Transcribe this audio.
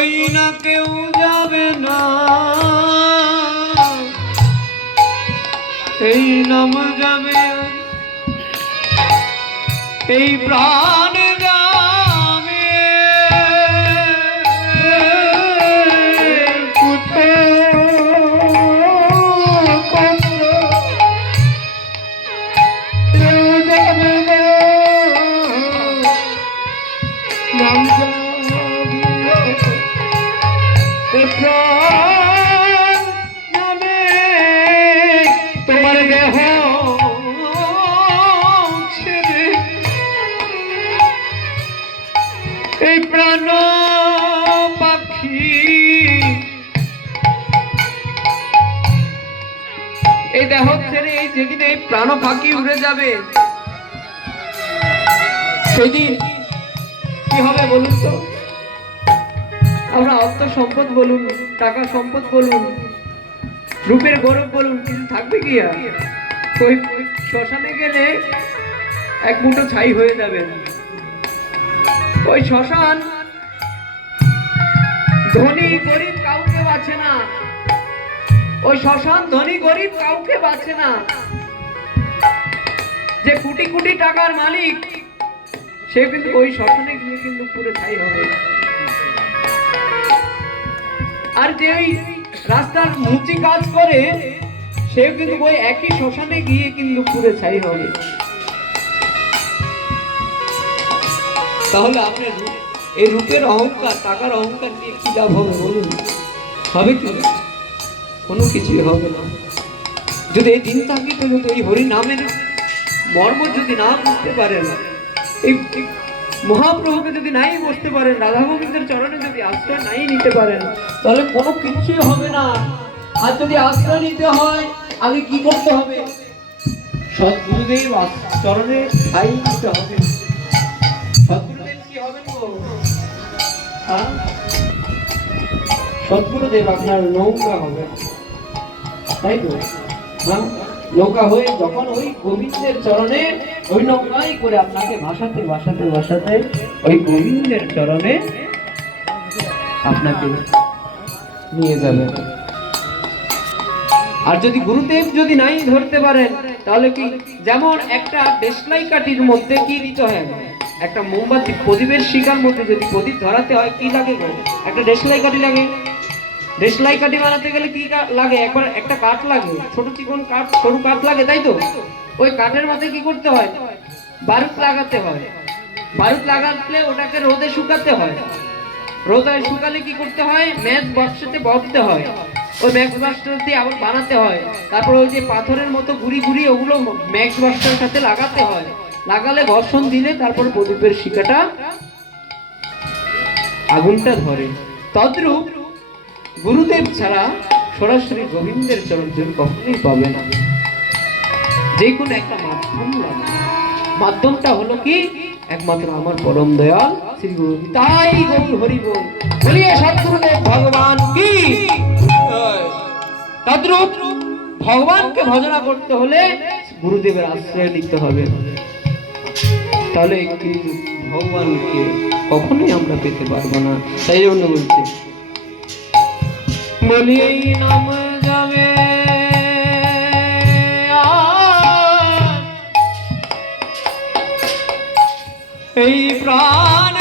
কই না কেউ যাবে না, এই নাম যাবে, এই প্রাণ যাবে তোমার দেহ ছেড়ে এই প্রাণ পাখি, এই দেহ ছেড়ে এই যেদিন এই প্রাণ পাখি উড়ে যাবে সেদিন কি হবে বলুন তো? আমরা অর্থ সম্পদ বলুন, টাকা সম্পদ বলুন, রূপের গৌরব বলুন, কিছু থাকবে কি? ওই শ্মশানে গেলে এক মুঠো ছাই হয়ে যাবে। ওই শ্মশান ধনী গরিব কাউকে বাঁচে না, ওই শ্মশান ধনী গরিব কাউকে বাঁচে না। যে কোটি কোটি টাকার মালিক সে কিন্তু ওই শ্মশানে গিয়ে কিন্তু পুরো ছাই হবে। আর যে ওই রাস্তার মুচি কাজ করে সে কিন্তু ওই একই শ্মশানে গিয়ে কিন্তু পুরো ছাই হবে। তাহলে আপনার এই রূপের অহংকার, টাকার অহংকার নিয়ে কি লাভ হবে বলুন? হবে কি? কোনো কিছুই হবে না। যদি এই দিন থাকিতে যদি এই হরি নামের মর্ম যদি না বুঝতে পারেন, এই মহাপ্রভুকে যদি নাই বসতে পারেন, রাধা গোবিন্দের চরণে যদি আশ্রয় নাই নিতে পারেন, তাহলে কোনো কিছুই হবে না। আর যদি আশ্রয় নিতে হয় আগে কি করতে হবে? সদ্গুরুদেব চরণে ঠাই নিতে হবে। সদ্গুরুদেব কি হবে গো? সদ্গুরুদেব আপনার নৌকা হবে, তাই তো? নৌকা হয়ে যখন ওই গোবিন্দের চরণে ওই নৌকায় করে আপনাকে ভাসাতে ভাসাতে ভাসাতে ওই গোবিন্দের চরণে আপনাকে নিয়ে যাবে। আর যদি গুরুদেব যদি নাই ধরতে পারেন, তাহলে কি যেমন একটা দেশলাই কাঠির মধ্যে কি দিতে হয়? একটা মোমবাতি প্রদীপের শিখার মধ্যে যদি প্রদীপ ধরাতে হয় কি লাগে? একটা দেশলাই কাঠি লাগে। দেশলাই কাঠি বানাতে গেলে কি লাগে? একবার একটা কাঠ লাগে, ছোট চিকন কাঠ, সরু কাঠ লাগে, তাই তো? ওই কাঠের মাথায় কি করতে হয়? বারুদ লাগাতে হয়। বারুদ লাগালে ওটাকে রোদে শুকাতে হয়। রোদে শুকালে কি করতে হয়? ম্যাচ বক্সতে বসতে হয়। ওই ম্যাক্স বাস্টার দিয়ে আবার বানাতে হয়। তারপর ওই যে পাথরের মতো গুড়ি গুড়ি ওগুলো ম্যাক্স বাস্টারের সাথে লাগাতে হয়। লাগালে ঘর্ষণ দিলে তারপর প্রদীপের শিখাটা আগুনটা ধরে। তদ্রূপ গুরুদেব ছাড়া সরাসরি গোবিন্দের চরণ কখনোই পাবে না। যে কোনো একটা মাধ্যম লাগে। মাধ্যমটা হলো কি? একমাত্র আমার পরম দয়াল শ্রী গুরু। তাই গৌর হরি বল, বলিয়ে সদ্গুরুদেব ভগবান কি। তদ্রূপ ভগবানকে ভজনা করতে হলে গুরুদেবের আশ্রয় নিতে হবে। তাহলে কিন্তু ভগবানকে কখনোই আমরা পেতে পারবো না। তাই জন্য বলছি, বলি এই নাম যাবে, এই প্রাণ